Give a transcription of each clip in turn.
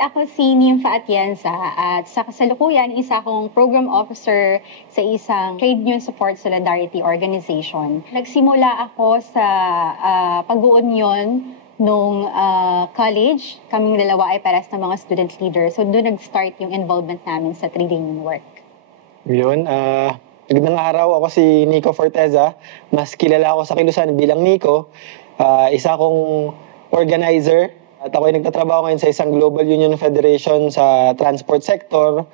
Ako si Nympha Atienza at sa kasalukuyan, isa akong program officer sa isang trade union support solidarity organization. Nagsimula ako sa pag-uunyon nung college. Kaming dalawa ay pares na mga student leaders. So doon nag-start yung involvement namin sa trade union work. Yun, magandang araw. Ako si Nico Forteza. Mas kilala ako sa Kilusan bilang Nico. Isa akong organizer. At ako ay nagtatrabaho ngayon sa isang Global Union Federation sa transport sector.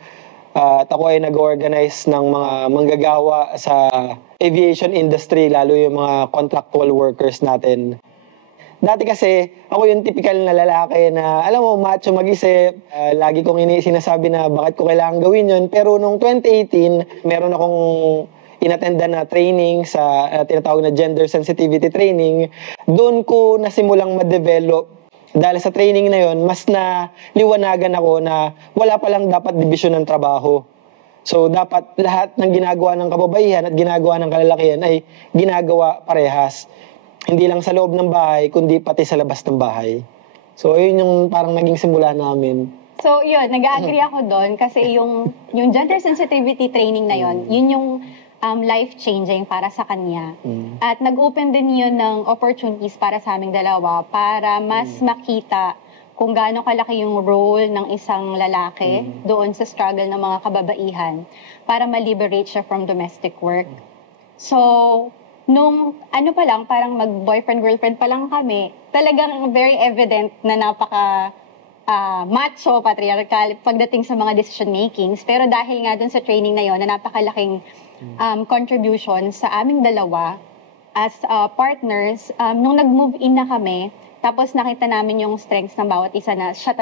At ako ay nag-organize ng mga manggagawa sa aviation industry, lalo yung mga contractual workers natin. Dati kasi, ako yung typical na lalaki na, alam mo, macho mag-isip. Lagi kong sinasabi na bakit ko kailangan gawin yun. Pero noong 2018, meron akong inattendan na training sa tinatawag na gender sensitivity training. Doon ko nasimulang ma-develop. Dahil sa training na yon, mas na liwanagan ako na wala palang dapat dibisyon ng trabaho. So dapat lahat ng ginagawa ng kababaihan at ginagawa ng kalalakihan ay ginagawa parehas. Hindi lang sa loob ng bahay, kundi pati sa labas ng bahay. So yun yung parang naging simula namin. So yun, nag-agree ako doon kasi yung gender sensitivity training na yon, yun yung life-changing para sa kanya. At nag-open din yun ng opportunities para sa aming dalawa para mas makita kung gaano kalaki yung role ng isang lalaki doon sa struggle ng mga kababaihan para ma-liberate siya from domestic work. So, nung pa lang, parang mag-boyfriend-girlfriend pa lang kami, talagang very evident na napaka macho, patriarchal pagdating sa mga decision makings. Pero dahil nga dun sa training na yon na napakalaking contribution sa aming dalawa as partners, nung nag-move in na kami, tapos nakita namin yung strengths ng bawat isa na siya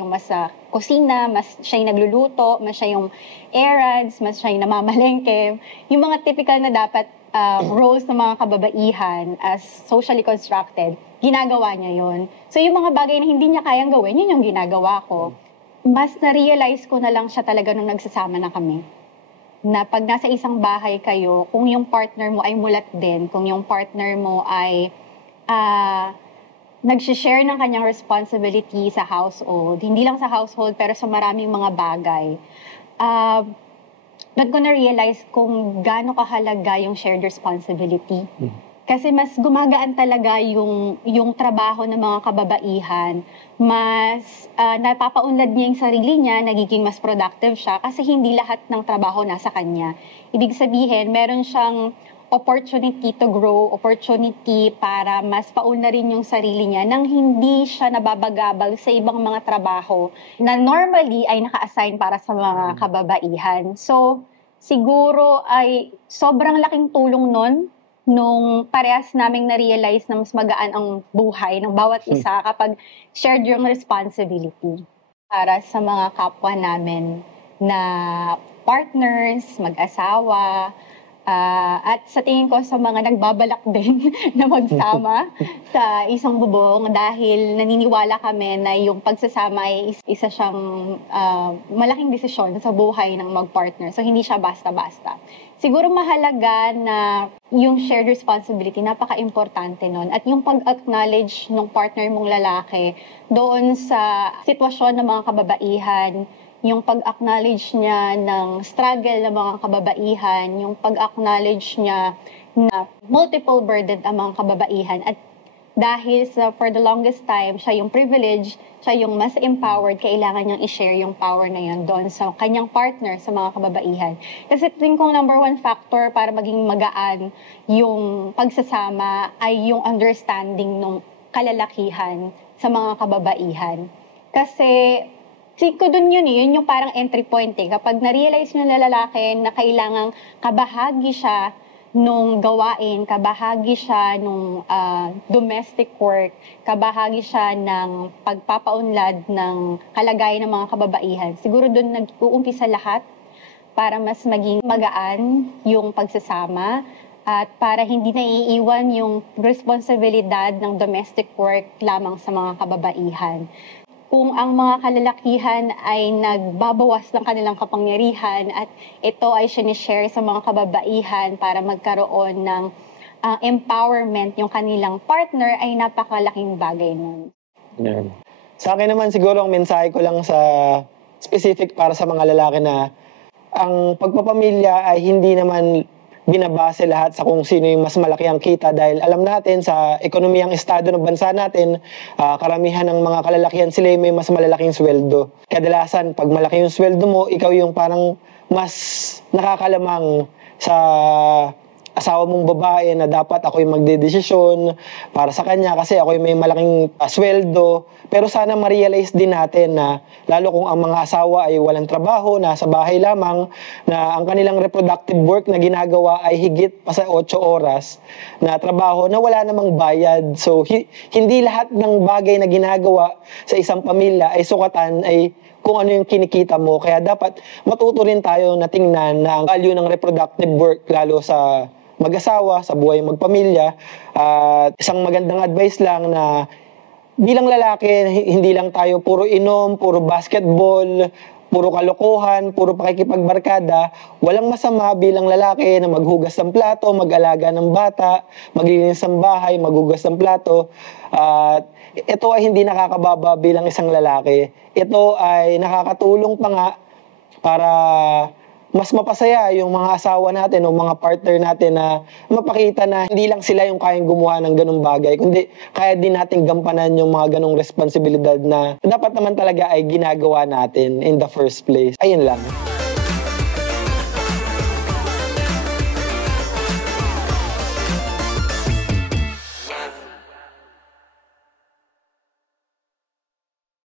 yung mas kusina, mas siya yung nagluluto, mas siya yung errands, mas siya yung namamalengke. Yung mga typical na dapat roles ng mga kababaihan as socially constructed, ginagawa niya yon. So yung mga bagay na hindi niya kayang gawin, yun yung ginagawa ko. Mas na-realize ko na lang siya talaga nung nagsasama na kami. Na pag nasa isang bahay kayo, kung yung partner mo ay mulat din, kung yung partner mo ay nag-share ng kanyang responsibility sa household, hindi lang sa household pero sa maraming mga bagay, doon ko na-realize kung gaano kahalaga yung shared responsibility. Kasi mas gumagaan talaga yung trabaho ng mga kababaihan, mas napapaunlad niya yung sarili niya, nagiging mas productive siya kasi hindi lahat ng trabaho nasa kanya. Ibig sabihin, meron siyang opportunity to grow, opportunity para mas paunlad rin yung sarili niya nang hindi siya nababagabag sa ibang mga trabaho na normally ay naka-assign para sa mga kababaihan. So, siguro ay sobrang laking tulong nun nung parehas naming na-realize na mas magaan ang buhay ng bawat isa kapag shared yung responsibility para sa mga kapwa namin na partners, mag-asawa, at sa tingin ko sa mga nagbabalak din na magsama sa isang bubong dahil naniniwala kami na yung pagsasama ay isa siyang malaking desisyon sa buhay ng mag-partner. So hindi siya basta-basta. Siguro mahalaga na yung shared responsibility, napaka-importante nun. At yung pag-acknowledge ng partner mong lalaki doon sa sitwasyon ng mga kababaihan, yung pag-acknowledge niya ng struggle ng mga kababaihan, yung pag-acknowledge niya na multiple burden ang mga kababaihan. At dahil for the longest time, siya yung privilege, siya yung mas empowered, kailangan niyang i-share yung power na yun doon sa kanyang partner, sa mga kababaihan. Kasi tingin kong number one factor para maging magaan yung pagsasama ay yung understanding ng kalalakihan sa mga kababaihan. Kasi ko dun yun yung parang entry point Kapag na-realize nyo na lalaki na kailangang kabahagi siya nung gawain, kabahagi siya nung domestic work, kabahagi siya ng pagpapaunlad ng kalagayan ng mga kababaihan. Siguro doon nag-uumpisa lahat para mas maging magaan yung pagsasama at para hindi naiiwan yung responsibilidad ng domestic work lamang sa mga kababaihan. Kung ang mga kalalakihan ay nagbabawas ng kanilang kapangyarihan at ito ay sinishare sa mga kababaihan para magkaroon ng empowerment yung kanilang partner, ay napakalaking bagay nun. Yeah. Sa akin naman siguro ang mensahe ko lang sa specific para sa mga lalaki na ang pagpapamilya ay hindi naman binabase lahat sa kung sino yung mas malaki ang kita dahil alam natin sa ekonomiyang estado ng bansa natin, karamihan ng mga kalalakihan sila may mas malalaking sweldo. Kadalasan, pag malaki yung sweldo mo, ikaw yung parang mas nakakalamang sa asawa mong babae na dapat ako yung magdedesisyon para sa kanya kasi ako yung may malaking sweldo. Pero sana ma-realize din natin na lalo kung ang mga asawa ay walang trabaho, nasa bahay lamang, na ang kanilang reproductive work na ginagawa ay higit pa sa 8 oras na trabaho na wala namang bayad. So hindi lahat ng bagay na ginagawa sa isang pamilya ay sukatan ay kung ano yung kinikita mo. Kaya dapat matuto rin tayo na tingnan na ang value ng reproductive work lalo sa mag-asawa, sa buhay magpamilya. At isang magandang advice lang na bilang lalaki, hindi lang tayo puro inom, puro basketball, puro kalokohan, puro pakikipagbarkada. Walang masama bilang lalaki na maghugas ng plato, mag-alaga ng bata, maglinis ng bahay, maghugas ng plato. At ito ay hindi nakakababa bilang isang lalaki. Ito ay nakakatulong pa nga para mas mapasaya yung mga asawa natin o mga partner natin na mapakita na hindi lang sila yung kayang gumawa ng ganung bagay, kundi kaya din natin gampanan yung mga ganung responsibilidad na dapat naman talaga ay ginagawa natin in the first place. Ayun lang.